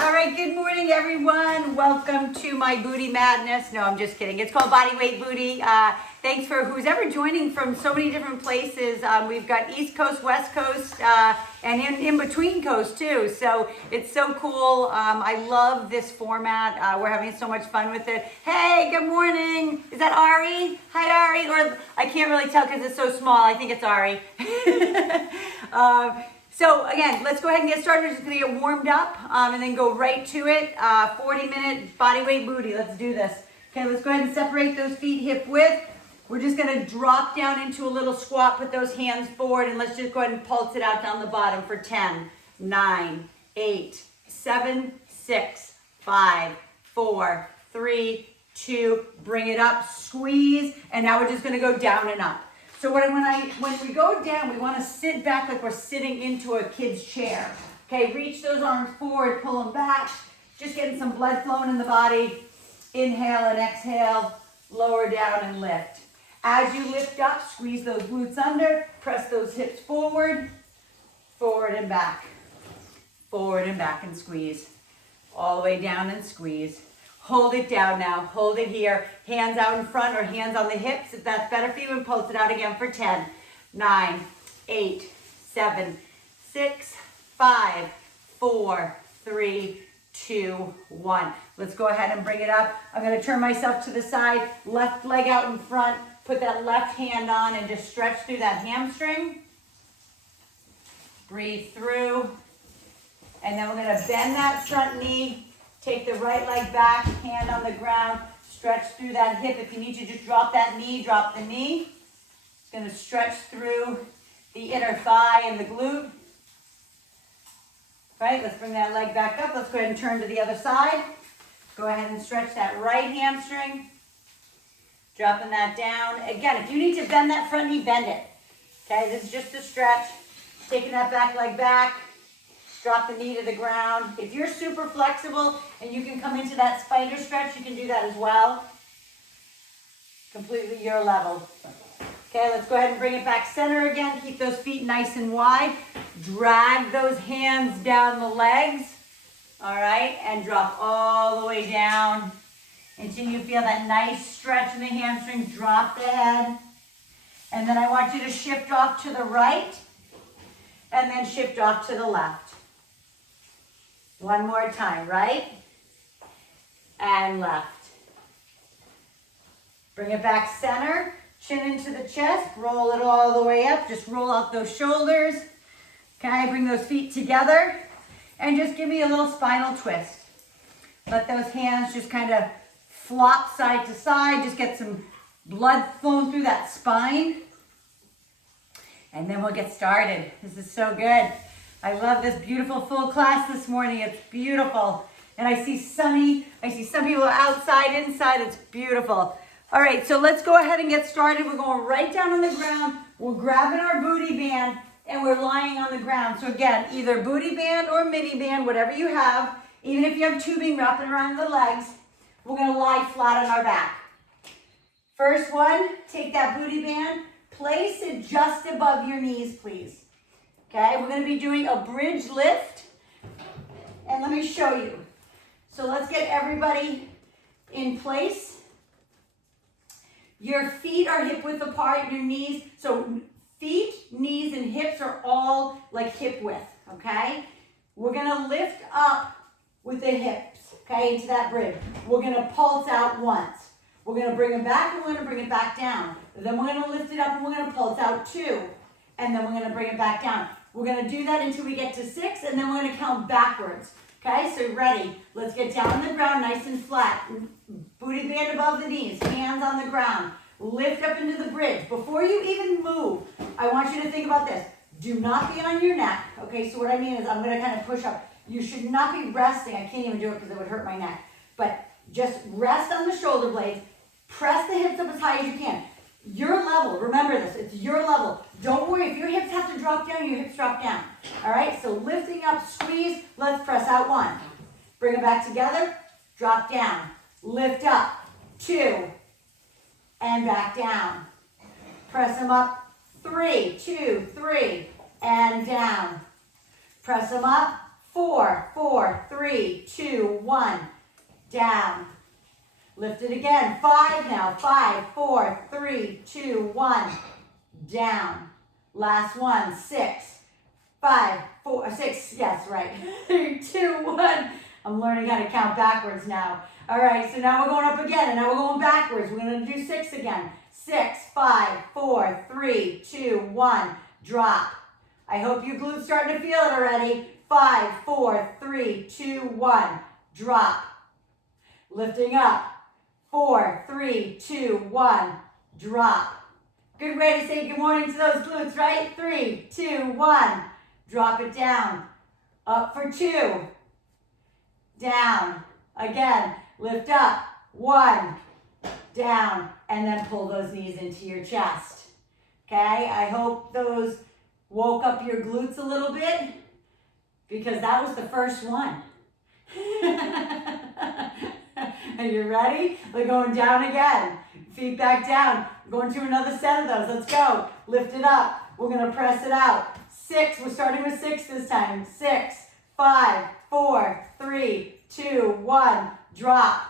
All right, good morning, everyone. Welcome to my booty madness. No, I'm just kidding. It's called Body Weight Booty. Thanks for who's ever joining from so many different places. We've got East Coast, West Coast, and in between coast too. So it's so cool. I love this format. We're having so much fun with it. Hey, good morning. Is that Ari? Hi, Ari. Or I can't really tell because it's so small. I think it's Ari. So again, let's go ahead and get started. We're just gonna get warmed up and then go right to it. 40-minute body weight booty. Let's do this. Okay, let's go ahead and separate those feet hip width. We're just gonna drop down into a little squat, put those hands forward, and let's just go ahead and pulse it out down the bottom for 10, 9, 8, 7, 6, 5, 4, 3, 2, bring it up, squeeze, and now we're just gonna go down and up. So when we go down, we want to sit back like we're sitting into a kid's chair. Okay, reach those arms forward, pull them back, just getting some blood flowing in the body. Inhale and exhale, lower down and lift. As you lift up, squeeze those glutes under, press those hips forward, forward and back and squeeze. All the way down and squeeze. Hold it down now, hold it here. Hands out in front or hands on the hips if that's better for you, and pulse it out again for 10, 9, 8, 7, 6, 5, 4, 3, 2, 1. Let's go ahead and bring it up. I'm gonna turn myself to the side, left leg out in front, put that left hand on and just stretch through that hamstring. Breathe through. And then we're gonna bend that front knee. Take the right leg back, hand on the ground, stretch through that hip. If you need to just drop that knee, drop the knee. It's gonna stretch through the inner thigh and the glute. Right, let's bring that leg back up. Let's go ahead and turn to the other side. Go ahead and stretch that right hamstring. Dropping that down. Again, if you need to bend that front knee, bend it. Okay, this is just a stretch. Taking that back leg back. Drop the knee to the ground. If you're super flexible and you can come into that spider stretch, you can do that as well. Completely your level. Okay, let's go ahead and bring it back center again. Keep those feet nice and wide. Drag those hands down the legs. All right, and drop all the way down until you feel that nice stretch in the hamstrings. Drop the head. And then I want you to shift off to the right and then shift off to the left. One more time, right and left. Bring it back center, chin into the chest, roll it all the way up. Just roll out those shoulders. Okay, bring those feet together and just give me a little spinal twist. Let those hands just kind of flop side to side. Just get some blood flowing through that spine. And then we'll get started. This is so good. I love this beautiful full class this morning. It's beautiful. And I see sunny. I see some people outside, inside. It's beautiful. All right, so let's go ahead and get started. We're going right down on the ground. We're grabbing our booty band and we're lying on the ground. So again, either booty band or mini band, whatever you have. Even if you have tubing wrapping around the legs, we're gonna lie flat on our back. First one, take that booty band, place it just above your knees, please. Okay, we're going to be doing a bridge lift, and let me show you. So let's get everybody in place. Your feet are hip width apart, your knees, so feet, knees, and hips are all like hip width, okay? We're going to lift up with the hips, okay, into that bridge. We're going to pulse out once. We're going to bring it back, and we're going to bring it back down. Then we're going to lift it up, and we're going to pulse out 2, and then we're going to bring it back down. We're going to do that until we get to 6, and then we're going to count backwards. Okay, so ready? Let's get down on the ground nice and flat. Booty band above the knees, hands on the ground. Lift up into the bridge. Before you even move, I want you to think about this. Do not be on your neck. Okay, so what I mean is I'm going to kind of push up. You should not be resting. I can't even do it because it would hurt my neck. But just rest on the shoulder blades. Press the hips up as high as you can. Your level, remember this, it's your level. Don't worry, if your hips have to drop down, your hips drop down. All right, so lifting up, squeeze, let's press out 1. Bring it back together, drop down, lift up, 2, and back down. Press them up, 3, 2, 3, and down. Press them up, 4, 4, 3, 2, 1, down. Lift it again, 5 now, 5, 4, 3, 2, 1, down. Last one, 6, 5, 4, 6, yes, right, 3, 2, 1. I'm learning how to count backwards now. All right, so now we're going up again, and now we're going backwards. We're gonna do 6 again. 6, 5, 4, 3, 2, 1, drop. I hope your glutes starting to feel it already. 5, 4, 3, 2, 1, drop. Lifting up. 4, 3, 2, 1, drop. Good way to say good morning to those glutes, right? 3, 2, 1, drop it down. Up for 2, down. Again, lift up. 1, down, and then pull those knees into your chest. Okay, I hope those woke up your glutes a little bit, because that was the first one. Are you ready? We're going down again. Feet back down. We're going to another set of those. Let's go. Lift it up. We're going to press it out. 6. We're starting with 6 this time. 6, 5, 4, 3, 2, 1. Drop.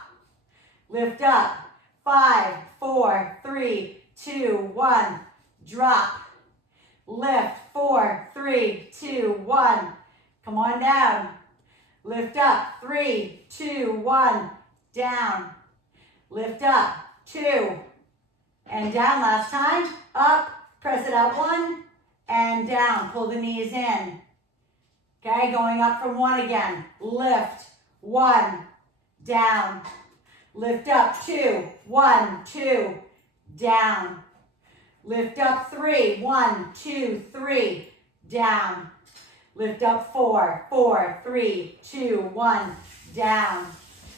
Lift up. 5, 4, 3, 2, 1. Drop. Lift. 4, 3, 2, 1. Come on down. Lift up. 3, 2, 1. Down. Lift up. 2. And down last time. Up. Press it out. 1. And down. Pull the knees in. Okay, going up from 1 again. Lift. 1. Down. Lift up. 2. 1, 2. Down. Lift up. 3. 1, 2, 3. Down. Lift up. 4, 4, 3, 2, 1. Down.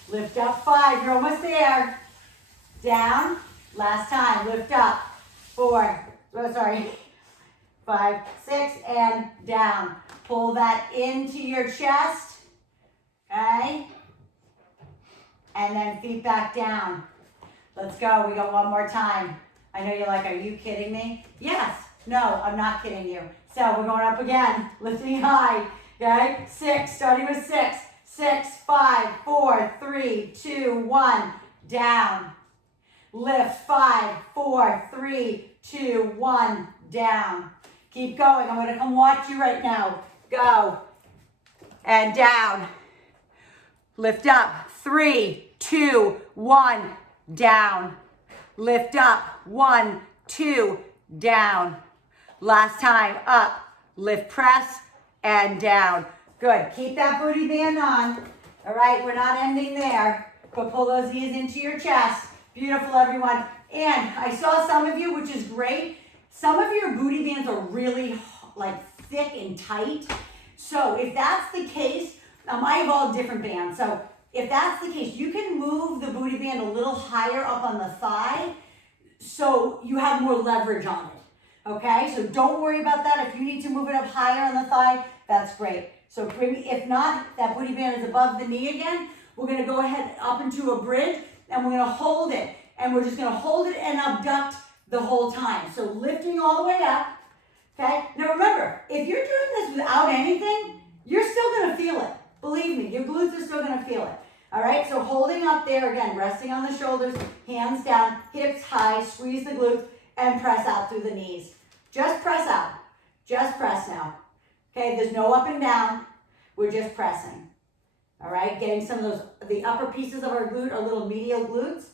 Lift up. 5. You're almost there. Down. Last time. Lift up. 4. Oh, sorry. 5, 6, and down. Pull that into your chest. Okay. And then feet back down. Let's go. We go one more time. I know you're like, are you kidding me? Yes. No, I'm not kidding you. So we're going up again. Lifting high. Okay. 6. Starting with 6. 6, 5, 4, 3, 2, 1. Down. Lift. 5, 4, 3, 2, 1. Down. Keep going. I'm going to come watch you right now. Go. And down. Lift up. 3, 2, 1. Down. Lift up. 1, 2. Down. Last time. Up. Lift, press, and down. Good. Keep that booty band on. All right. We're not ending there. But pull those knees into your chest. Beautiful, everyone. And I saw some of you, which is great. Some of your booty bands are really like thick and tight. So if that's the case, I have all different bands. So if that's the case, you can move the booty band a little higher up on the thigh so you have more leverage on it. Okay, so don't worry about that. If you need to move it up higher on the thigh, that's great. So if not, that booty band is above the knee again. We're gonna go ahead up into a bridge and we're gonna hold it. And we're just gonna hold it and abduct the whole time. So lifting all the way up, okay? Now remember, if you're doing this without anything, you're still gonna feel it. Believe me, your glutes are still gonna feel it. All right, so holding up there, again, resting on the shoulders, hands down, hips high, squeeze the glutes, and press out through the knees. Just press out. Just press now. Okay, there's no up and down. We're just pressing. All right, getting some of those, the upper pieces of our glute, our little medial glutes.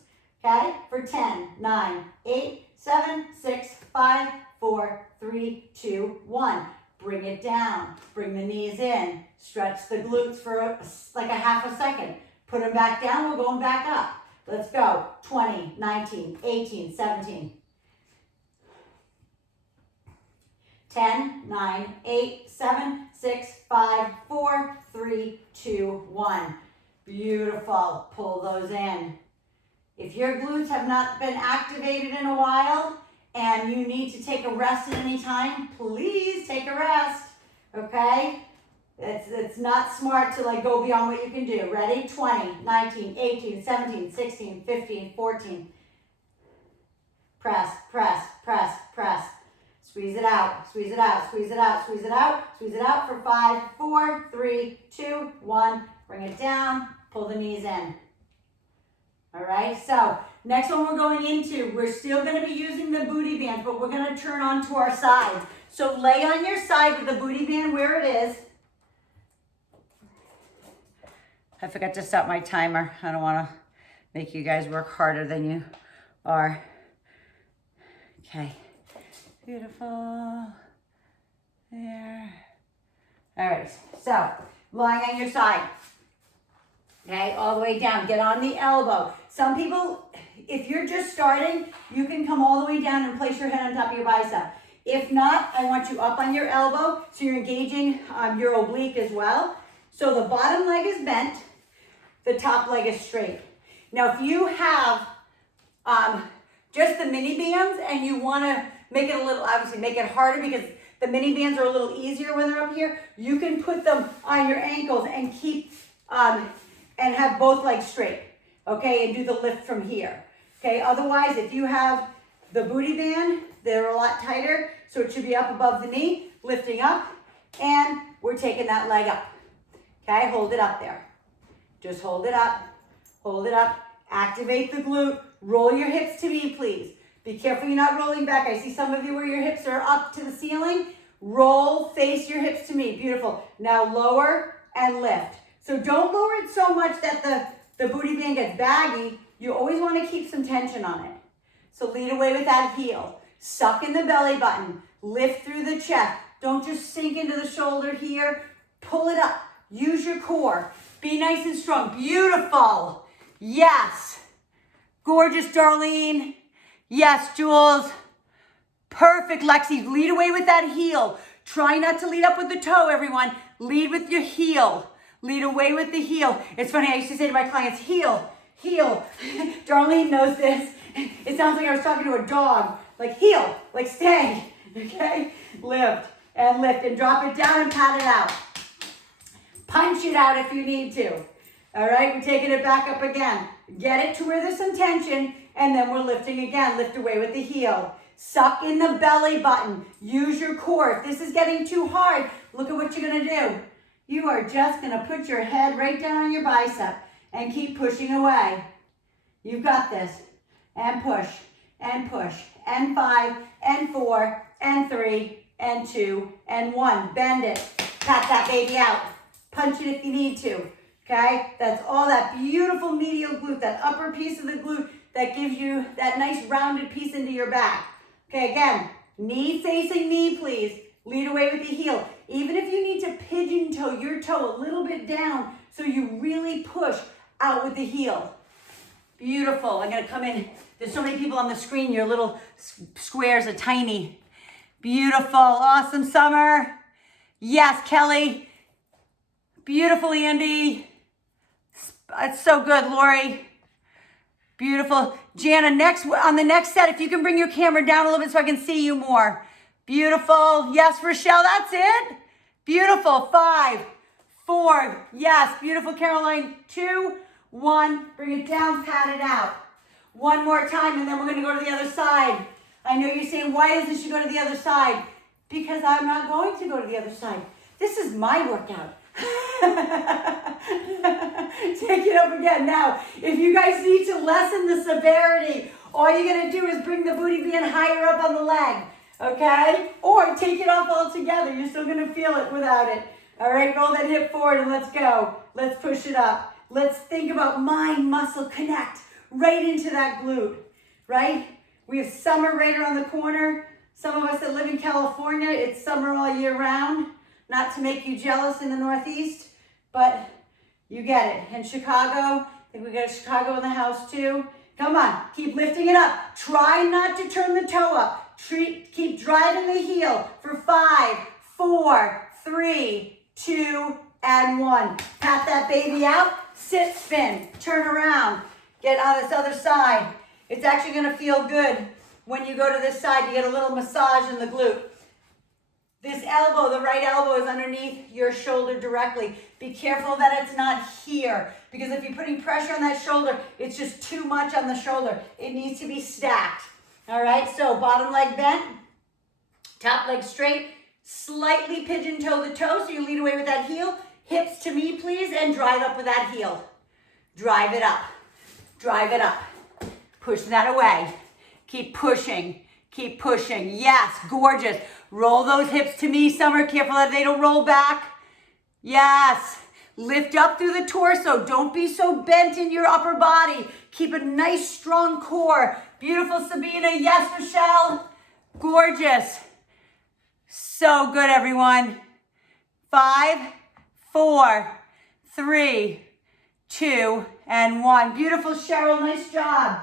Okay, for 10, 9, 8, 7, 6, 5, 4, 3, 2, 1. Bring it down. Bring the knees in. Stretch the glutes for like a half a second. Put them back down. We're going back up. Let's go. 20, 19, 18, 17. 10, 9, 8, 7, 6, 5, 4, 3, 2, 1. Beautiful. Pull those in. If your glutes have not been activated in a while and you need to take a rest at any time, please take a rest, okay? It's not smart to like go beyond what you can do. Ready? 20, 19, 18, 17, 16, 15, 14. Press, press, press, press. Squeeze it out, squeeze it out, squeeze it out, squeeze it out, squeeze it out for 5, 4, 3, 2, 1. Bring it down, pull the knees in. All right, so next one we're going into, we're still going to be using the booty bands, but we're going to turn onto our sides. So lay on your side with the booty band where it is. I forgot to stop my timer. I don't want to make you guys work harder than you are. Okay, beautiful. There. All right, so lying on your side. Okay, all the way down. Get on the elbow. Some people, if you're just starting, you can come all the way down and place your head on top of your bicep. If not, I want you up on your elbow, so you're engaging your oblique as well. So the bottom leg is bent, the top leg is straight. Now, if you have just the mini bands and you want to make it a little, obviously make it harder because the mini bands are a little easier when they're up here, you can put them on your ankles and keep, and have both legs straight, okay, and do the lift from here, okay? Otherwise, if you have the booty band, they're a lot tighter, so it should be up above the knee, lifting up, and we're taking that leg up, okay? Hold it up there. Just hold it up, activate the glute, roll your hips to me, please. Be careful you're not rolling back. I see some of you where your hips are up to the ceiling. Roll, face your hips to me, beautiful. Now lower and lift. So don't lower it so much that the booty band gets baggy. You always want to keep some tension on it. So lead away with that heel. Suck in the belly button. Lift through the chest. Don't just sink into the shoulder here. Pull it up. Use your core. Be nice and strong. Beautiful. Yes. Gorgeous, Darlene. Yes, Jules. Perfect, Lexi. Lead away with that heel. Try not to lead up with the toe, everyone. Lead with your heel. Lead away with the heel. It's funny, I used to say to my clients, heel, heel. Darlene knows this. It sounds like I was talking to a dog. Like heel, like stay, okay? Lift and lift and drop it down and pat it out. Punch it out if you need to. All right, we're taking it back up again. Get it to where there's some tension, and then we're lifting again. Lift away with the heel. Suck in the belly button. Use your core. If this is getting too hard, look at what you're gonna do. You are just gonna put your head right down on your bicep and keep pushing away. You've got this. And push, and push, and 5, and 4, and 3, and 2, and 1. Bend it. Pat that baby out. Punch it if you need to. Okay? That's all that beautiful medial glute, that upper piece of the glute that gives you that nice rounded piece into your back. Okay, again, knee facing knee, please. Lead away with the heel. Even if you need to pigeon toe your toe a little bit down so you really push out with the heel. Beautiful. I'm going to come in. There's so many people on the screen. Your little squares are tiny. Beautiful. Awesome, Summer. Yes, Kelly. Beautiful, Andy. It's so good, Lori. Beautiful. Jana, on the next set, if you can bring your camera down a little bit so I can see you more. Beautiful. Yes, Rochelle, that's it. Beautiful. 5, 4. Yes, beautiful, Caroline. 2, 1. Bring it down, pat it out. One more time, and then we're going to go to the other side. I know you're saying, why doesn't she go to the other side? Because I'm not going to go to the other side. This is my workout. Take it up again. Now, if you guys need to lessen the severity, all you're going to do is bring the booty band higher up on the leg, okay? Or take it off altogether. You're still going to feel it without it. All right, roll that hip forward and let's go. Let's push it up. Let's think about mind-muscle connect right into that glute, right? We have summer right around the corner. Some of us that live in California, it's summer all year round. Not to make you jealous in the Northeast, but you get it. And Chicago, I think we got Chicago in the house too. Come on, keep lifting it up. Try not to turn the toe up. Keep driving the heel for 5, 4, 3, 2, and 1. Pat that baby out, sit, spin, turn around. Get on this other side. It's actually gonna feel good when you go to this side. You get a little massage in the glute. This elbow, the right elbow is underneath your shoulder directly. Be careful that it's not here, because if you're putting pressure on that shoulder, it's just too much on the shoulder. It needs to be stacked. All right, so bottom leg bent, Top leg straight, slightly pigeon toe the toe, so you lead away with that heel. Hips to me, please, and drive up with that heel. Drive it up, drive it up. Push that away. Keep pushing, keep pushing. Yes, gorgeous. Roll those hips to me, Summer. Careful that they don't roll back. Yes. Lift up through the torso. Don't be so bent in your upper body. Keep a nice, strong core. Beautiful, Sabina. Yes, Michelle. Gorgeous. So good, everyone. 5, 4, 3, 2, and 1. Beautiful, Cheryl. Nice job.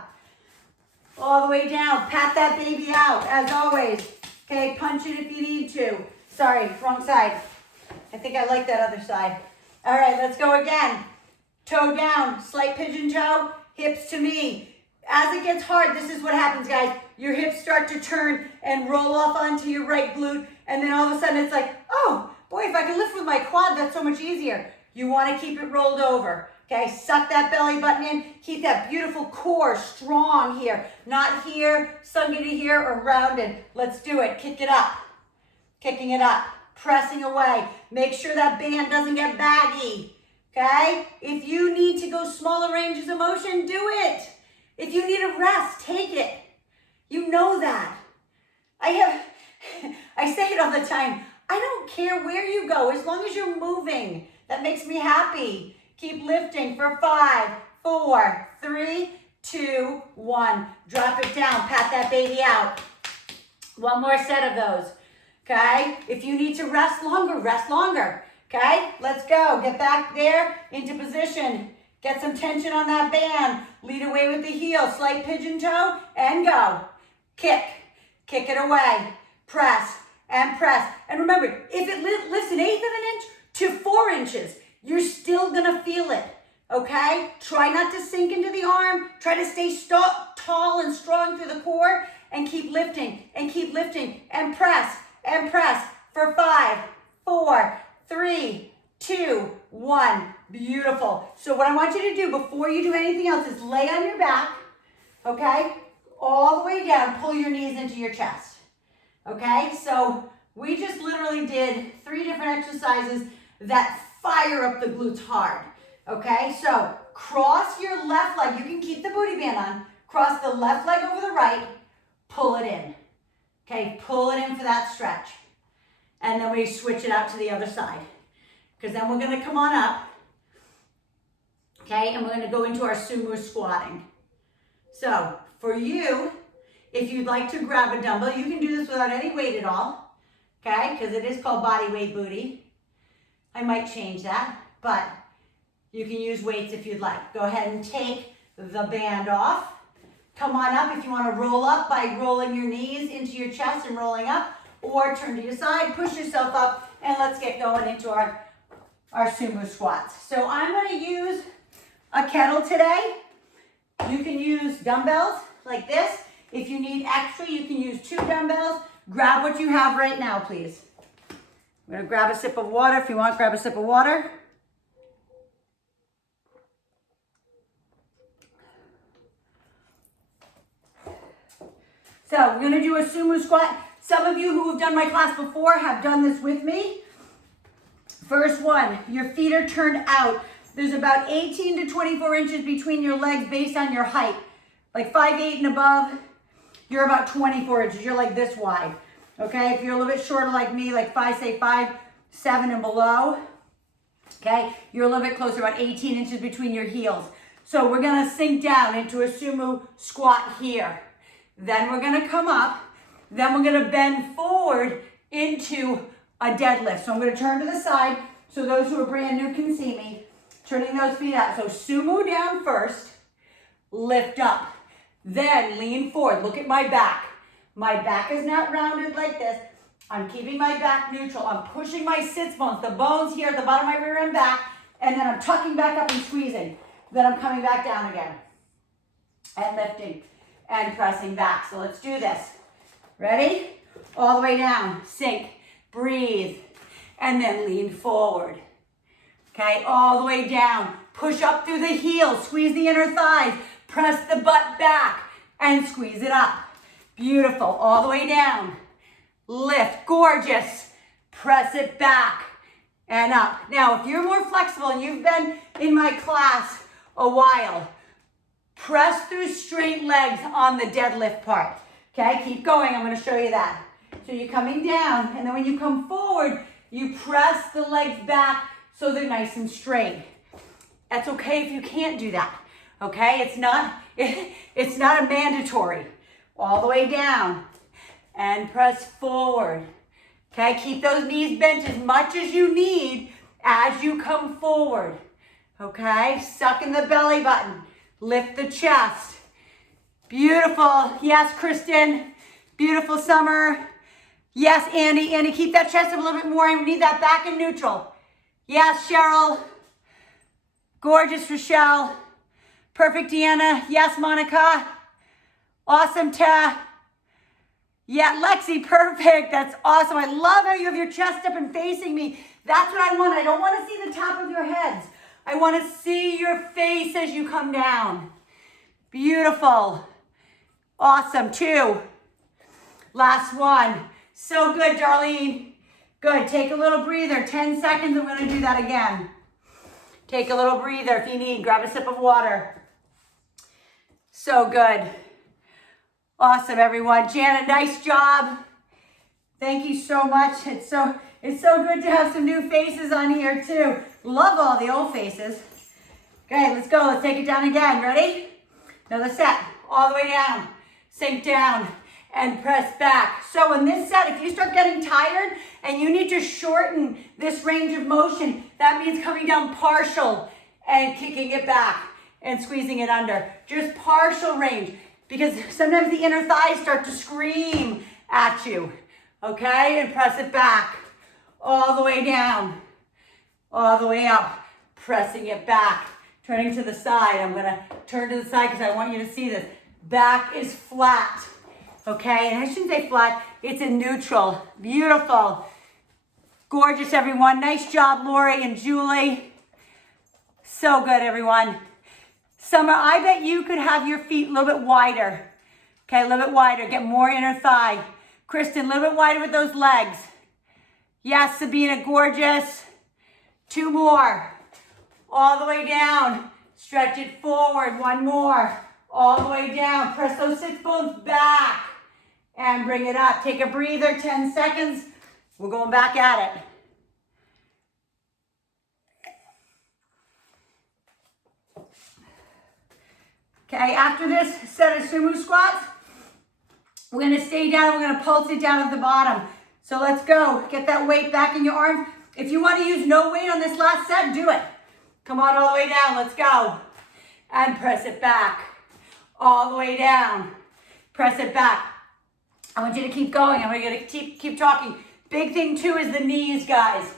All the way down. Pat that baby out, as always. Okay, punch it if you need to. Sorry, wrong side. I think I like that other side. All right, let's go again. Toe down, slight pigeon toe, hips to me. As it gets hard, this is what happens, guys. Your hips start to turn and roll off onto your right glute, and then all of a sudden it's like, oh, boy, if I can lift with my quad, that's so much easier. You want to keep it rolled over, okay? Suck that belly button in. Keep that beautiful core strong here. Not here, sunk into here, or rounded. Let's do it. Kick it up. Kicking it up. Pressing away. Make sure that band doesn't get baggy, okay? If you need to go smaller ranges of motion, do it. If you need a rest, take it. You know that. I say it all the time. I don't care where you go as long as you're moving. That makes me happy. Keep lifting for 5, 4, 3, 2, 1. Drop it down. Pat that baby out. One more set of those. Okay, if you need to rest longer, rest longer. Okay, let's go. Get back there into position. Get some tension on that band. Lead away with the heel. Slight pigeon toe and go. Kick. Kick it away. Press and press. And remember, if it lifts an 1/8 of an inch to 4 inches, you're still going to feel it. Okay, try not to sink into the arm. Try to stay tall and strong through the core and keep lifting and press. And press for 5, 4, 3, 2, 1. Beautiful. So what I want you to do before you do anything else is lay on your back, okay? All the way down, pull your knees into your chest, okay? So we just literally did 3 different exercises that fire up the glutes hard, okay? So cross your left leg. You can keep the booty band on. Cross the left leg over the right, pull it in. Okay, pull it in for that stretch. And then we switch it out to the other side. Because then we're going to come on up. Okay, and we're going to go into our sumo squatting. So, for you, if you'd like to grab a dumbbell, you can do this without any weight at all. Okay, because it is called body weight booty. I might change that, but you can use weights if you'd like. Go ahead and take the band off. Come on up if you want to roll up by rolling your knees into your chest and rolling up, or turn to your side, push yourself up, and let's get going into our sumo squats. So I'm going to use a kettle today. You can use dumbbells like this. If you need extra, you can use 2 dumbbells. Grab what you have right now, please. I'm going to grab a sip of water. If you want, grab a sip of water. So we're going to do a sumo squat. Some of you who have done my class before have done this with me. First one, your feet are turned out. There's about 18 to 24 inches between your legs based on your height. Like 5'8" and above, you're about 24 inches. You're like this wide. Okay, if you're a little bit shorter like me, like 5'7" and below, okay, you're a little bit closer, about 18 inches between your heels. So we're going to sink down into a sumo squat here. Then we're going to come up. Then we're going to bend forward into a deadlift. So I'm going to turn to the side so those who are brand new can see me. Turning those feet out. So sumo down first. Lift up. Then lean forward. Look at my back. My back is not rounded like this. I'm keeping my back neutral. I'm pushing my sits bones, the bones here at the bottom of my rear and back. And then I'm tucking back up and squeezing. Then I'm coming back down again. And lifting. And pressing back. So let's do this. Ready? All the way down. Sink. Breathe. And then lean forward. Okay, all the way down. Push up through the heels. Squeeze the inner thighs. Press the butt back. And squeeze it up. Beautiful. All the way down. lift, gorgeous. Press it back and up. Now, if you're more flexible and you've been in my class a while, press through straight legs on the deadlift part. Okay, keep going, I'm gonna show you that. So you're coming down, and then when you come forward, you press the legs back so they're nice and straight. That's okay if you can't do that, okay? It's not a mandatory. All the way down, and press forward. Okay, keep those knees bent as much as you need as you come forward. Okay, suck in the belly button. Lift the chest. Beautiful. Yes, Kristen. Beautiful, Summer. Yes, Andy. Andy, keep that chest up a little bit more. I need that back in neutral. Yes, Cheryl. Gorgeous, Rochelle. Perfect, Deanna. Yes, Monica. Awesome, Ta. Yeah, Lexi, perfect. That's awesome. I love how you have your chest up and facing me. That's what I want. I don't want to see the top of your heads. I want to see your face as you come down. Beautiful. Awesome. 2. Last one. So good, Darlene. Good. Take a little breather. 10 seconds. I'm going to do that again. Take a little breather if you need. Grab a sip of water. So good. Awesome, everyone. Janet, nice job. Thank you so much. It's so good to have some new faces on here too. Love all the old faces. Okay, let's go. Let's take it down again. Ready? Another set. All the way down. Sink down and press back. So in this set, if you start getting tired and you need to shorten this range of motion, that means coming down partial and kicking it back and squeezing it under. Just partial range. Because sometimes the inner thighs start to scream at you, okay? And press it back, all the way down, all the way up, pressing it back, turning to the side. I'm gonna turn to the side because I want you to see this. Back is flat, okay? And I shouldn't say flat, it's in neutral. Beautiful. Gorgeous, everyone. Nice job, Lori and Julie. So good, everyone. Summer, I bet you could have your feet a little bit wider. Okay, a little bit wider. Get more inner thigh. Kristen, a little bit wider with those legs. Yes, Sabina, gorgeous. 2 more. All the way down. Stretch it forward. 1 more. All the way down. Press those sits bones back. And bring it up. Take a breather, 10 seconds. We're going back at it. Okay, after this set of sumo squats, we're gonna stay down, we're gonna pulse it down at the bottom. So let's go, get that weight back in your arms. If you wanna use no weight on this last set, do it. Come on all the way down, let's go. And press it back, all the way down. Press it back. I want you to keep going, I'm gonna keep talking. Big thing too is the knees, guys.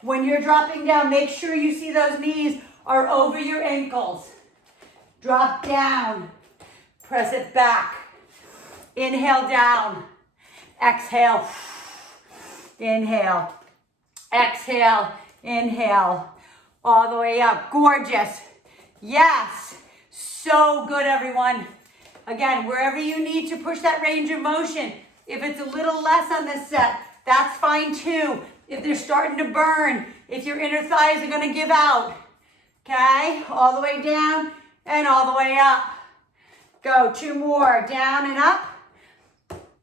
When you're dropping down, make sure you see those knees are over your ankles. Drop down, press it back. Inhale down, exhale, inhale, exhale, inhale, all the way up. Gorgeous. Yes, so good, everyone. Again, wherever you need to push that range of motion. If it's a little less on this set, that's fine too. If they're starting to burn, if your inner thighs are gonna give out. Okay, all the way down and all the way up. Go, 2 more, down and up.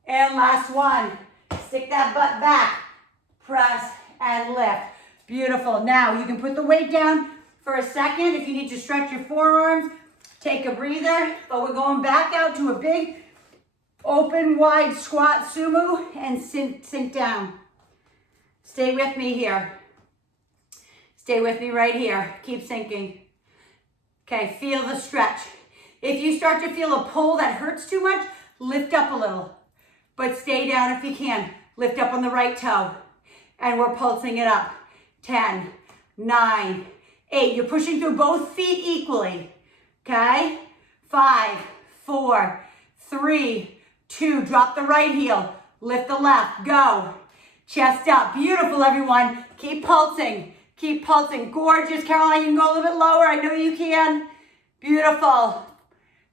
And last one. Stick that butt back. Press and lift. Beautiful. Now you can put the weight down for a second. If you need to stretch your forearms, take a breather. But we're going back out to a big, open, wide squat sumo and sink down. Stay with me here. Stay with me right here. Keep sinking. Okay, feel the stretch. If you start to feel a pull that hurts too much, lift up a little. But stay down if you can. Lift up on the right toe. And we're pulsing it up. 10, 9, 8. You're pushing through both feet equally. Okay? 5, 4, 3, 2. Drop the right heel. Lift the left. Go. Chest up. Beautiful, everyone. Keep pulsing. Keep pulsing. Gorgeous. Caroline, you can go a little bit lower. I know you can. Beautiful.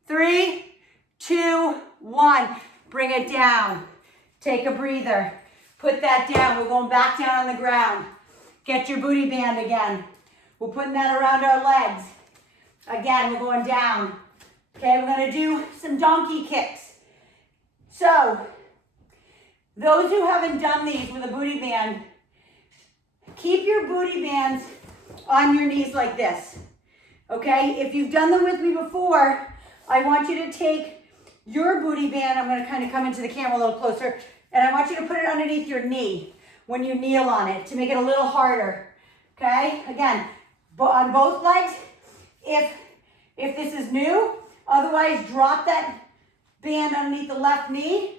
3, 2, 1. Bring it down. Take a breather. Put that down. We're going back down on the ground. Get your booty band again. We're putting that around our legs. Again, we're going down. Okay, we're gonna do some donkey kicks. So, those who haven't done these with a booty band, keep your booty bands on your knees like this. Okay, if you've done them with me before, I want you to take your booty band, I'm gonna kind of come into the camera a little closer, and I want you to put it underneath your knee when you kneel on it to make it a little harder. Okay, again, on both legs, if this is new, otherwise drop that band underneath the left knee.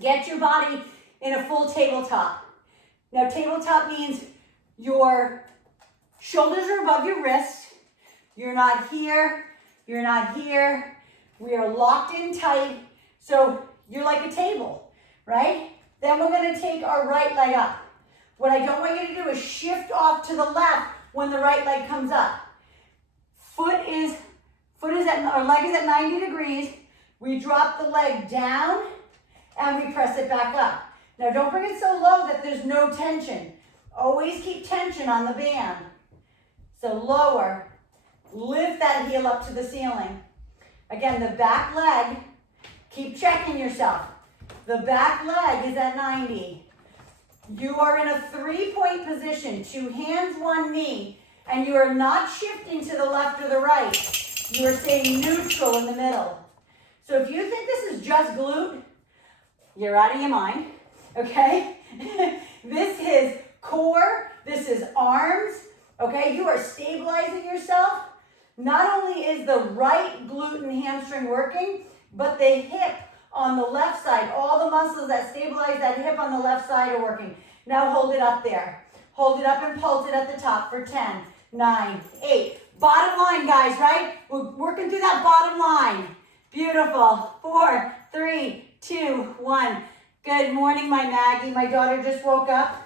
Get your body in a full tabletop. Now tabletop means your shoulders are above your wrist. You're not here, you're not here. We are locked in tight, so you're like a table, right? Then we're gonna take our right leg up. What I don't want you to do is shift off to the left when the right leg comes up. Our leg is at 90 degrees. We drop the leg down and we press it back up. Now don't bring it so low that there's no tension. Always keep tension on the band. So lower, lift that heel up to the ceiling. Again, the back leg, keep checking yourself. The back leg is at 90. You are in a 3-point position, 2 hands, 1 knee, and you are not shifting to the left or the right. You are staying neutral in the middle. So if you think this is just glute, you're out of your mind, okay? This is core, this is arms, okay? You are stabilizing yourself. Not only is the right glute and hamstring working, but the hip on the left side, all the muscles that stabilize that hip on the left side are working. Now hold it up there. Hold it up and pulse it at the top for 10, 9, 8. Bottom line, guys, right? We're working through that bottom line. Beautiful. 4, 3, 2, 1. Good morning, my Maggie. My daughter just woke up.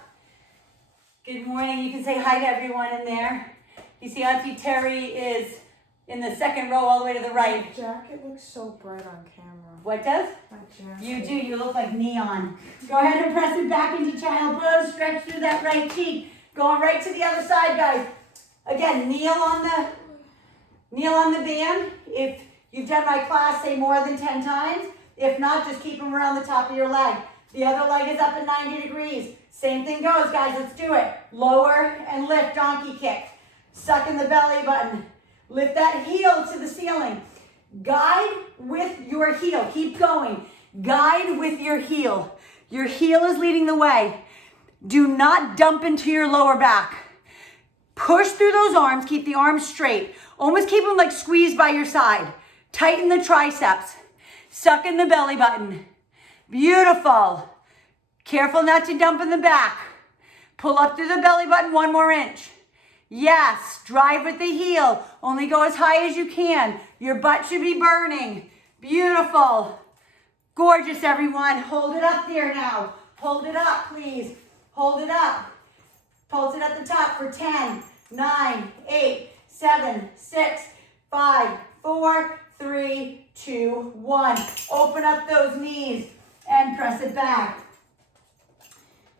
Good morning. You can say hi to everyone in there. You see Auntie Terry is in the second row all the way to the right. My jacket looks so bright on camera. What does? My jacket. You do. You look like neon. Go ahead and press it back into child pose. Stretch through that right cheek. Going right to the other side, guys. Again, kneel on the band. If you've done my class, say more than 10 times. If not, just keep them around the top of your leg. The other leg is up at 90 degrees. Same thing goes, guys. Let's do it. Lower and lift, donkey kick. Suck in the belly button. Lift that heel to the ceiling. Guide with your heel. Keep going. Guide with your heel. Your heel is leading the way. Do not dump into your lower back. Push through those arms. Keep the arms straight. Almost keep them like squeezed by your side. Tighten the triceps. Suck in the belly button. Beautiful. Careful not to dump in the back. Pull up through the belly button 1 more inch. Yes, drive with the heel. Only go as high as you can. Your butt should be burning. Beautiful. Gorgeous, everyone. Hold it up there now. Hold it up, please. Hold it up. Pulse it at the top for 10, 9, 8, 7, 6, 5, 4, 3, 2, 1. Open up those knees and press it back.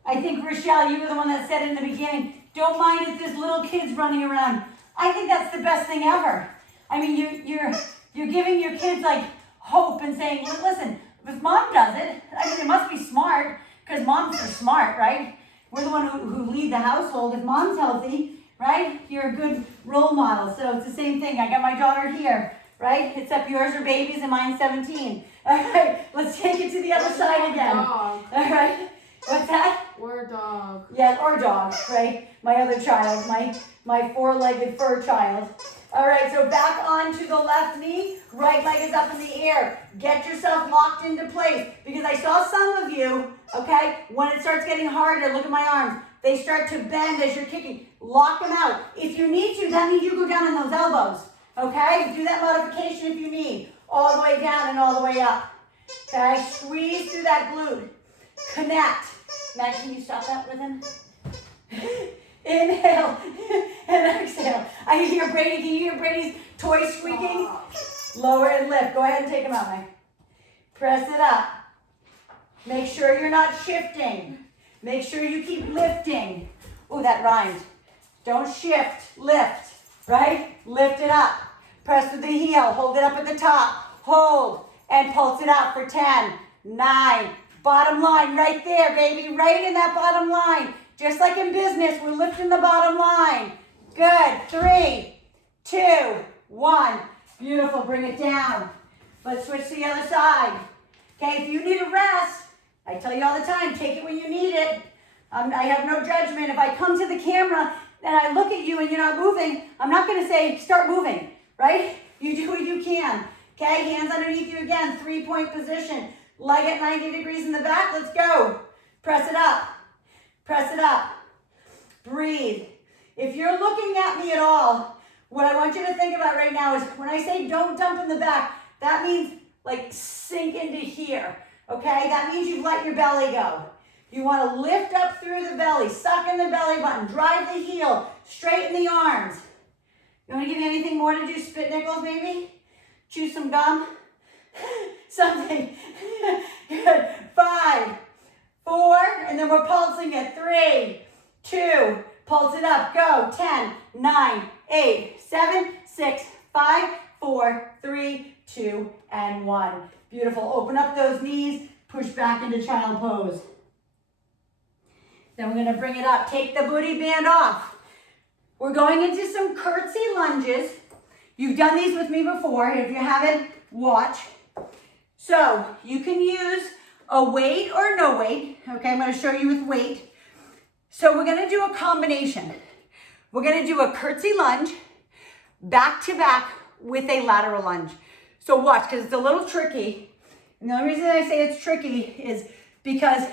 I think, Rochelle, you were the one that said in the beginning, don't mind if there's little kids running around. I think that's the best thing ever. I mean, you're giving your kids like hope and saying, listen, if mom does it, I mean, it must be smart because moms are smart, right? We're the one who lead the household. If mom's healthy, right, you're a good role model. So it's the same thing. I got my daughter here, right? Except yours are babies and mine's 17. All right, let's take it to the other side again. Dog. All right. What's that? Or a dog. Yeah, or dog, right? My other child, my 4-legged fur child. All right, so back onto the left knee. Right leg is up in the air. Get yourself locked into place. Because I saw some of you, okay, when it starts getting harder, look at my arms. They start to bend as you're kicking. Lock them out. If you need to, that means you go down on those elbows, okay? Do that modification if you need. All the way down and all the way up, okay? Squeeze through that glute. Connect. Matt, can you stop that with him? Inhale and exhale. I can hear Brady. Can you hear Brady's toy squeaking? Lower and lift. Go ahead and take them out, Mike. Press it up. Make sure you're not shifting. Make sure you keep lifting. Oh, that rhymed. Don't shift, lift, right? Lift it up. Press with the heel, hold it up at the top, hold, and pulse it out for 10, 9, bottom line right there, baby, right in that bottom line. Just like in business, we're lifting the bottom line. Good, 3, 2, 1. Beautiful, bring it down. Let's switch to the other side. Okay, if you need a rest, I tell you all the time, take it when you need it. I have no judgment. If I come to the camera and I look at you and you're not moving, I'm not gonna say, start moving, right? You do what you can. Okay, hands underneath you again, 3-point position. Leg at 90 degrees in the back, let's go. Press it up, press it up. Breathe. If you're looking at me at all, what I want you to think about right now is when I say don't dump in the back, that means like sink into here, okay? That means you've let your belly go. You want to lift up through the belly, suck in the belly button, drive the heel, straighten the arms. You want to give me anything more to do? Spit nickels, maybe? Chew some gum? Something. Good. 5, 4, and then we're pulsing it. 3, 2, pulse it up. Go. 10, 9, 8, 7, 6, 5, 4, 3, 2, and 1. Beautiful. Open up those knees. Push back into child pose. Then we're going to bring it up. Take the booty band off. We're going into some curtsy lunges. You've done these with me before. If you haven't, watch. So you can use a weight or no weight. Okay, I'm going to show you with weight. So we're going to do a combination. We're going to do a curtsy lunge back to back with a lateral lunge. So watch, because it's a little tricky. And the only reason I say it's tricky is because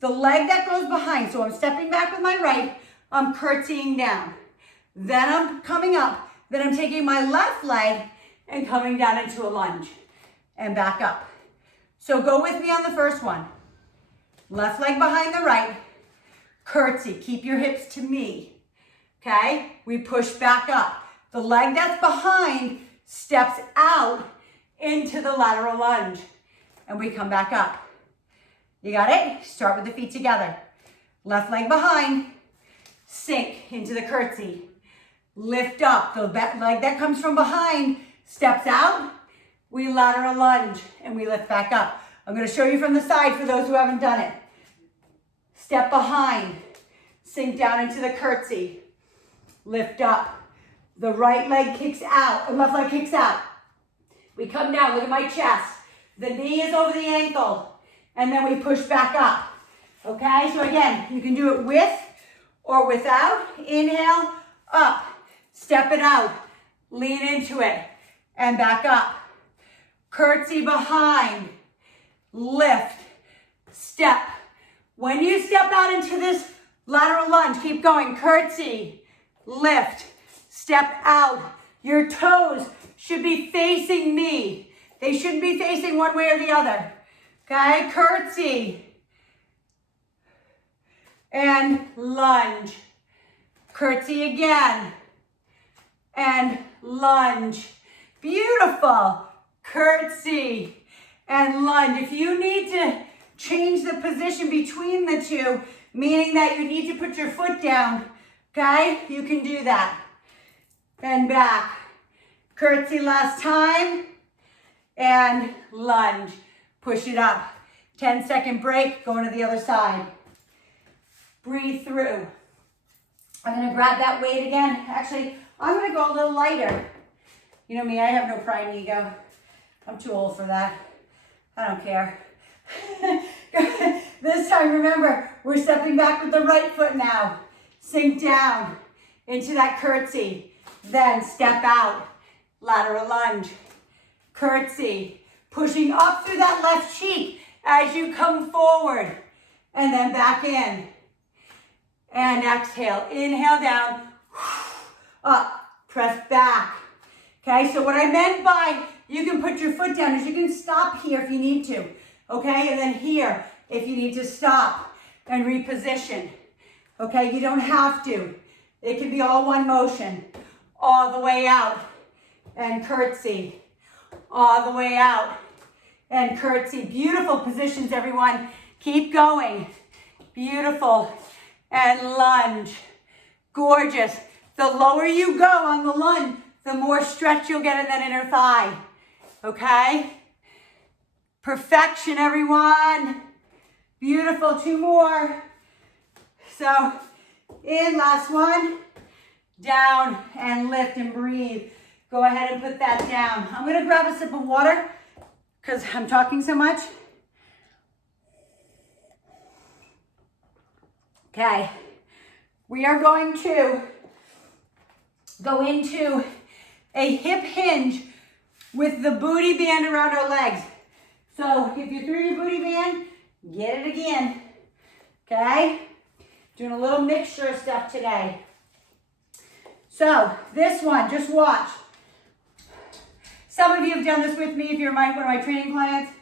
the leg that goes behind, so I'm stepping back with my right, I'm curtsying down. Then I'm coming up, then I'm taking my left leg and coming down into a lunge and back up. So go with me on the first one. Left leg behind the right, curtsy, keep your hips to me, okay? We push back up. The leg that's behind steps out into the lateral lunge and we come back up. You got it? Start with the feet together. Left leg behind, sink into the curtsy. Lift up, the leg that comes from behind steps out. We lateral lunge and we lift back up. I'm going to show you from the side for those who haven't done it. Step behind, sink down into the curtsy. Lift up. The right leg kicks out, the left leg kicks out. We come down, look at my chest. The knee is over the ankle. And then we push back up. Okay, so again, you can do it with or without. Inhale, up. Step it out. Lean into it. And back up. Curtsy behind. Lift. Step. When you step out into this lateral lunge, keep going. Curtsy. Lift. Step out. Your toes should be facing me. They shouldn't be facing one way or the other. Okay, curtsy. And lunge. Curtsy again. And lunge. Beautiful. Curtsy and lunge. If you need to change the position between the two, meaning that you need to put your foot down, okay, you can do that. And back. Curtsy last time. And lunge. Push it up. 10-second break, going to the other side. Breathe through. I'm gonna grab that weight again. Actually, I'm gonna go a little lighter. You know me, I have no pride and ego. I'm too old for that. I don't care. This time, remember, we're stepping back with the right foot now. Sink down into that curtsy. Then step out. Lateral lunge. Curtsy. Pushing up through that left cheek as you come forward. And then back in. And exhale. Inhale down. Up. Press back. Okay, so what I meant by you can put your foot down is you can stop here if you need to. Okay, and then here if you need to stop and reposition. Okay, you don't have to. It can be all one motion. All the way out. And curtsy. All the way out. And curtsy. Beautiful positions, everyone. Keep going. Beautiful. And lunge. Gorgeous. The lower you go on the lunge, the more stretch you'll get in that inner thigh. Okay? Perfection, everyone. Beautiful. 2 more. So, in, last one. Down and lift and breathe. Go ahead and put that down. I'm going to grab a sip of water because I'm talking so much. Okay. We are going to go into a hip hinge with the booty band around our legs. So if you threw your booty band, get it again. Okay? Doing a little mixture of stuff today. So this one, just watch. Some of you have done this with me if you're one of my training clients.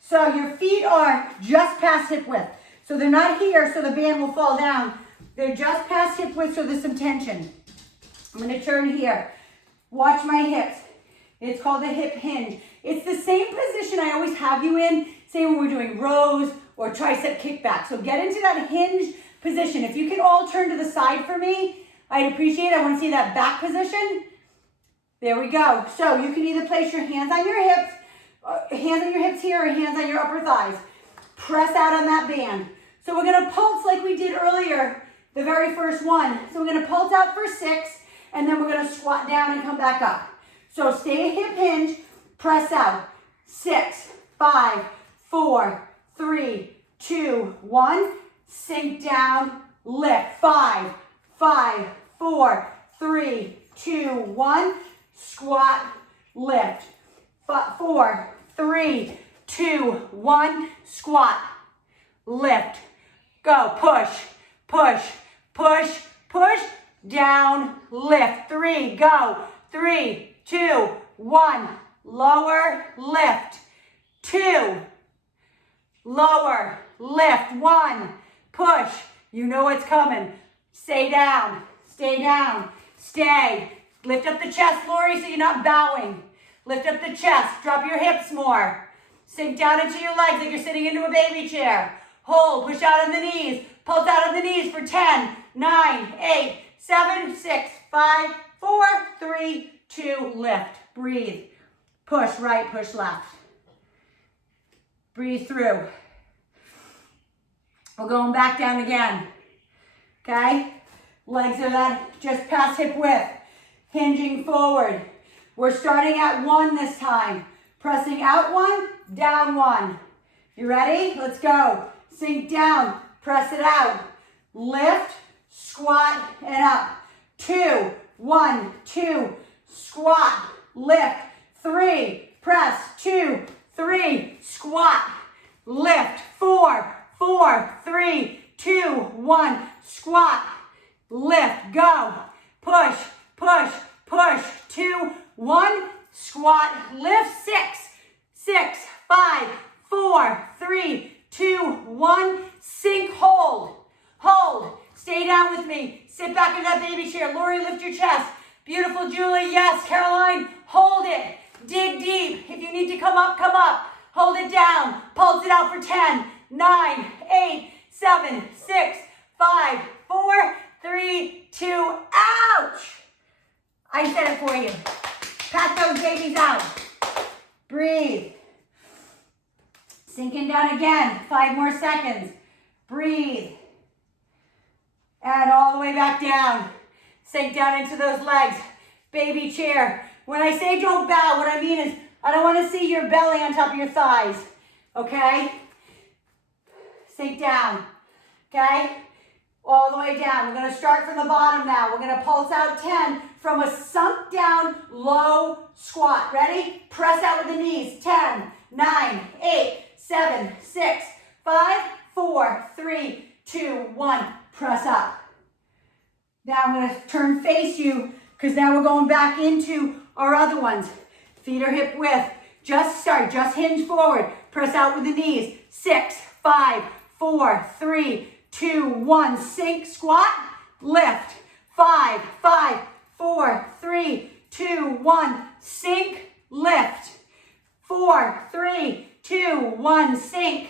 So your feet are just past hip width. So they're not here, so the band will fall down. They're just past hip width, so there's some tension. I'm going to turn here. Watch my hips. It's called a hip hinge. It's the same position I always have you in, say when we're doing rows or tricep kickback. So get into that hinge position. If you can all turn to the side for me, I'd appreciate it. I want to see that back position. There we go. So you can either place your hands on your hips here, or hands on your upper thighs. Press out on that band. So we're going to pulse like we did earlier, the very first one. So we're going to pulse out for 6, and then we're going to squat down and come back up. So stay hip hinge, press out. 6, 5, 4, 3, 2, 1. Sink down, lift. 5, 5, 4, 3, 2, 1. Squat, lift. 4, 3, 2, 1. Squat, lift. Go, push, push, push, push. Down, lift. 3, go. 3, 2, 1. Lower, lift. 2, lower, lift. 1, push. You know what's coming. Stay down, stay down, stay. Lift up the chest, Lori, so you're not bowing. Lift up the chest, drop your hips more. Sink down into your legs like you're sitting into a baby chair. Hold, push out on the knees. Pulse out on the knees for 10, 9, 8, 7, 6, 5, 4, 3, 2, lift. Breathe. Push right, push left. Breathe through. We're going back down again. Okay? Legs are that just past hip width. Hinging forward. We're starting at 1 this time. Pressing out 1, down 1. You ready? Let's go. Sink down. Press it out. Lift, squat, and up. 2, 1, 2. Squat, lift. 3, press. 2, 3. Squat, lift. 4, 4, 3, 2, 1. Squat, lift. Go. Push, push, push. 2, 1. Squat, lift. 6, 6, 5, 4, 3, 2, 1. Sink, hold. Hold. Stay down with me. Sit back in that baby chair. Lori, lift your chest. Beautiful, Julie. Yes. Caroline, hold it. Dig deep. If you need to come up, come up. Hold it down. Pulse it out for 10, 9, 8, 7, 6, 5, 4, 3, 2. Ouch! I said it for you. Pat those babies out. Breathe. Sinking down again. 5 more seconds. Breathe. And all the way back down. Sink down into those legs. Baby chair. When I say don't bow, what I mean is I don't want to see your belly on top of your thighs. Okay? Sink down. Okay? All the way down. We're going to start from the bottom now. We're going to pulse out 10 from a sunk down low squat. Ready? Press out with the knees. 10, 9, 8, 7, 6, 5, 4, 3, 2, 1. Press up. Now I'm going to turn face you because now we're going back into our other ones. Feet are hip width. Just hinge forward. Press out with the knees. 6, 5, 4, 3, 2, 1. Sink, squat, lift. 5, 5, 4, 3, 2, 1. Sink, lift. 4, 3, 2, 1. Sink,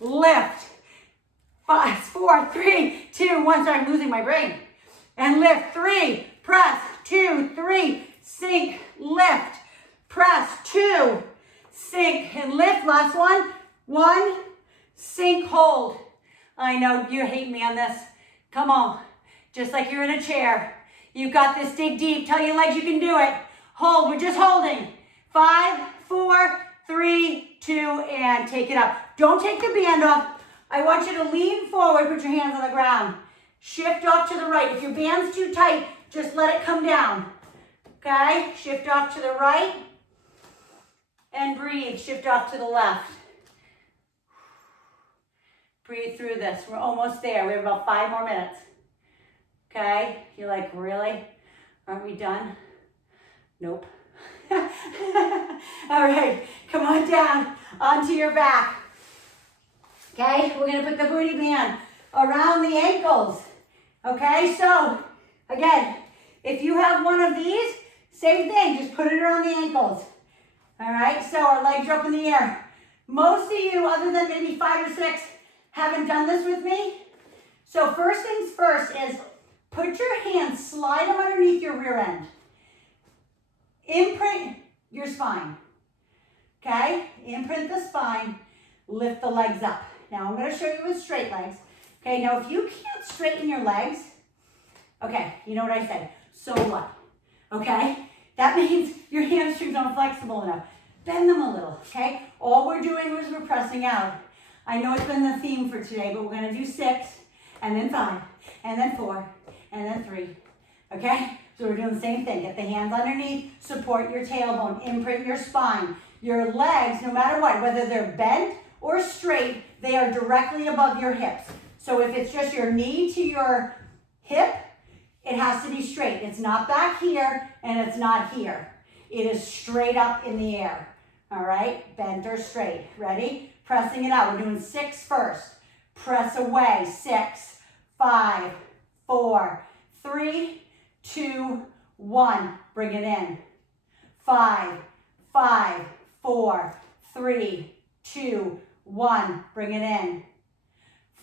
lift. 5, 4, 3, 2, 1. Sorry, I'm losing my brain. And lift. 3, press. 2, 3, sink, lift, press. 2, sink, and lift. Last one. 1, sink, hold. I know you hate me on this. Come on. Just like you're in a chair. You got this. Dig deep. Tell your legs you can do it. Hold. We're just holding. 5, 4, 3, 2, and take it up. Don't take the band off. I want you to lean forward. Put your hands on the ground. Shift off to the right. If your band's too tight, just let it come down. Okay? Shift off to the right. And breathe. Shift off to the left. Breathe through this. We're almost there. We have about 5 more minutes. Okay? You're like, really? Aren't we done? Nope. All right. Come on down onto your back. Okay? We're going to put the booty band around the ankles. Okay? So, again, if you have one of these, same thing. Just put it around the ankles. All right? So our legs are up in the air. Most of you, other than maybe 5 or 6, haven't done this with me. So first things first is put your hands, slide them underneath your rear end. Imprint your spine. Okay? Imprint the spine. Lift the legs up. Now I'm going to show you with straight legs. Okay, now if you can't straighten your legs, okay, you know what I say, so what? Okay? That means your hamstrings aren't flexible enough. Bend them a little, okay? All we're doing is we're pressing out. I know it's been the theme for today, but we're going to do 6, and then 5, and then 4, and then 3, okay? So we're doing the same thing. Get the hands underneath, support your tailbone, imprint your spine. Your legs, no matter what, whether they're bent or straight, they are directly above your hips. So if it's just your knee to your hip, it has to be straight. It's not back here, and it's not here. It is straight up in the air, all right? Bent or straight. Ready? Pressing it out. We're doing 6 first. Press away. 6, 5, 4, 3, 2, 1. Bring it in. 5, 5, 4, 3, 2, 1. Bring it in.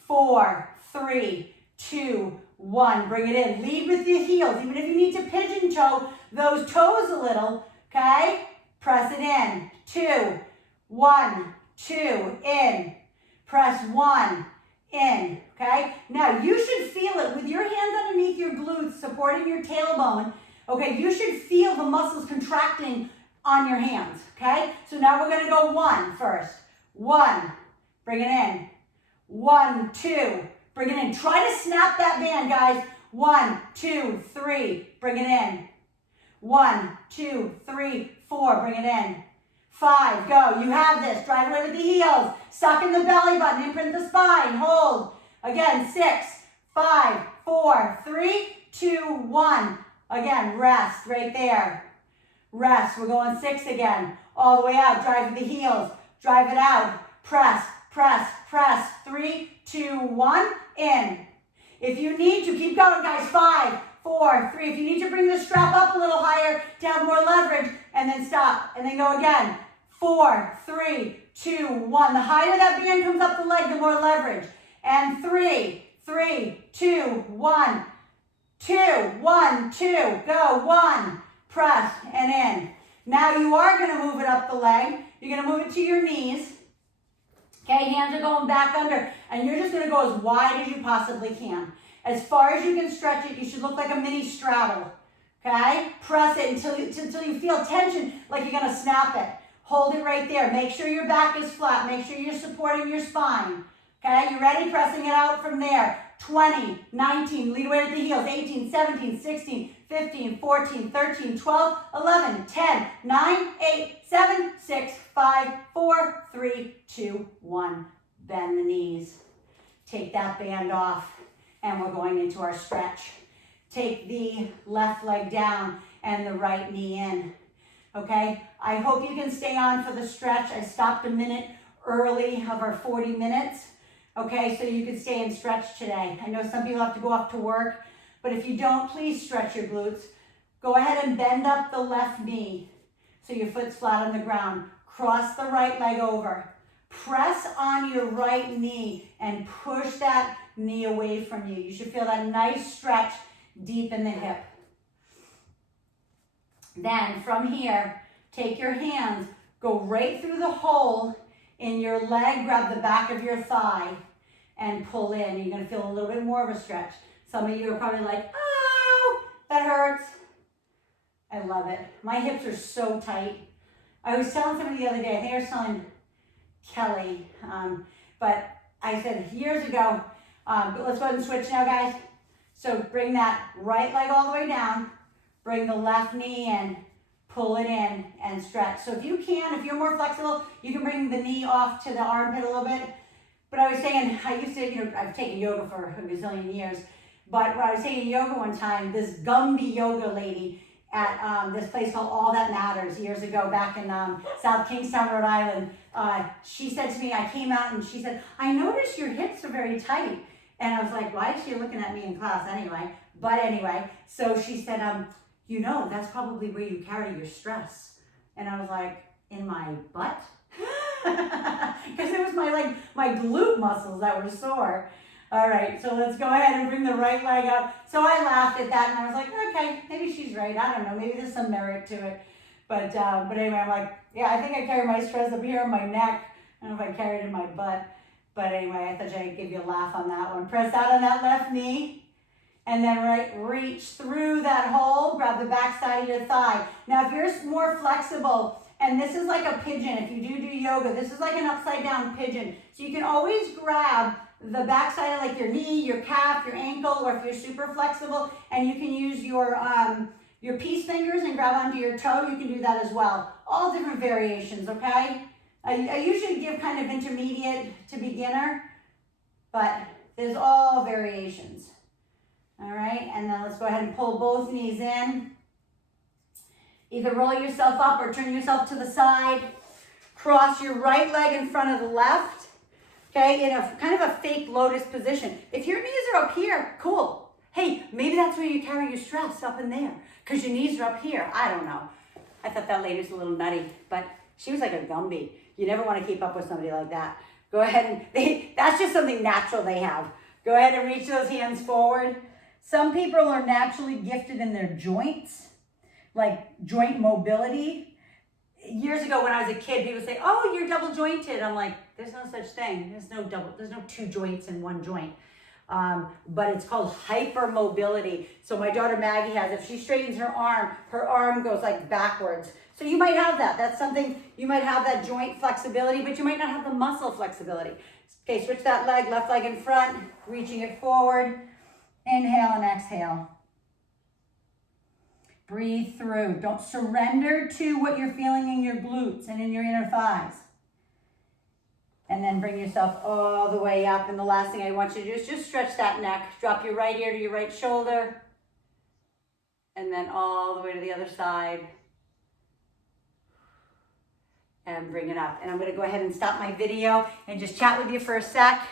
4, 3, 2, 1. Bring it in. Lead with your heels. Even if you need to pigeon toe those toes a little, okay? Press it in. 2, 1, 2, in. Press 1, in, okay? Now, you should feel it with your hands underneath your glutes, supporting your tailbone, okay? You should feel the muscles contracting on your hands, okay? So now we're going to go 1 first. 1, bring it in. 1, 2, bring it in. Try to snap that band, guys. 1, 2, 3, bring it in. 1, 2, 3, 4, bring it in. 5, go. You have this. Drive away with the heels. Suck in the belly button. Imprint the spine. Hold. Again, 6, 5, 4, 3, 2, 1. Again, rest right there. Rest. We're going 6 again. All the way out. Drive with the heels. Drive it out. Press, press, press. 3, 2, 1. In. If you need to, keep going, guys. 5, 4, 3. If you need to bring the strap up a little higher to have more leverage, and then stop, and then go again. 4, 3, 2, 1. The higher that band comes up the leg, the more leverage. And 3, 3, 2, 1. 2, 1, 2. Go. 1. Press and in. Now you are going to move it up the leg. You're going to move it to your knees. Okay, hands are going back under, and you're just going to go as wide as you possibly can. As far as you can stretch it, you should look like a mini straddle. Okay, press it until you feel tension, like you're going to snap it. Hold it right there. Make sure your back is flat. Make sure you're supporting your spine. Okay, you ready? Pressing it out from there. 20, 19, lead away with the heels. 18, 17, 16, 15, 14, 13, 12, 11, 10, 9, 8, 7, 6, 5, 4, 3, 2, 1. Bend the knees. Take that band off, and we're going into our stretch. Take the left leg down and the right knee in. Okay, I hope you can stay on for the stretch. I stopped a minute early of our 40 minutes. Okay, so you can stay and stretch today. I know some people have to go off to work, but if you don't, please stretch your glutes. Go ahead and bend up the left knee so your foot's flat on the ground. Cross the right leg over. Press on your right knee and push that knee away from you. You should feel that nice stretch deep in the hip. Then from here, take your hands, go right through the hole in your leg, grab the back of your thigh and pull in. You're gonna feel a little bit more of a stretch. Some of you are probably like, oh, that hurts. I love it. My hips are so tight. I was telling somebody the other day, I think I was telling Kelly, but I said years ago, but let's go ahead and switch now, guys. So bring that right leg all the way down, bring the left knee in, pull it in and stretch. So if you can, if you're more flexible, you can bring the knee off to the armpit a little bit. But I was saying, I used to, I've taken yoga for a gazillion years, but when I was taking yoga one time, this Gumby yoga lady at this place called All That Matters years ago back in South Kingstown, Rhode Island, she said to me, I came out and she said, I noticed your hips are very tight. And I was like, why is she looking at me in class anyway? But anyway, so she said, you know, that's probably where you carry your stress. And I was like, in my butt? Because it was my glute muscles that were sore. All right, so let's go ahead and bring the right leg up. So I laughed at that and I was like, okay, maybe she's right. I don't know, maybe there's some merit to it. But anyway, I'm like, yeah, I think I carry my stress up here on my neck. I don't know if I carry it in my butt. But anyway, I thought I'd give you a laugh on that one. Press out on that left knee. And then reach through that hole, grab the back side of your thigh. Now, if you're more flexible, and this is like a pigeon, if you do yoga, this is like an upside down pigeon. So you can always grab the back side of like your knee, your calf, your ankle, or if you're super flexible, and you can use your peace fingers and grab onto your toe, you can do that as well. All different variations, okay? I usually give kind of intermediate to beginner, but there's all variations. All right, and then let's go ahead and pull both knees in. Either roll yourself up or turn yourself to the side. Cross your right leg in front of the left, okay, in a kind of a fake lotus position. If your knees are up here, cool. Hey, maybe that's where you carry your stress, up in there, because your knees are up here. I don't know. I thought that lady was a little nutty, but she was like a Gumby. You never want to keep up with somebody like that. Go ahead and, that's just something natural they have. Go ahead and reach those hands forward. Some people are naturally gifted in their joints, like joint mobility. Years ago when I was a kid, people would say, oh, you're double jointed. I'm like, there's no such thing. There's no two joints in one joint. But it's called hypermobility. So my daughter Maggie has, if she straightens her arm goes like backwards. So you might have that. That's something, you might have that joint flexibility, but you might not have the muscle flexibility. Okay, switch that leg, left leg in front, reaching it forward. Inhale and exhale. Breathe through. Don't surrender to what you're feeling in your glutes and in your inner thighs. And then bring yourself all the way up. And the last thing I want you to do is just stretch that neck. Drop your right ear to your right shoulder. And then all the way to the other side. And bring it up. And I'm going to go ahead and stop my video and just chat with you for a sec.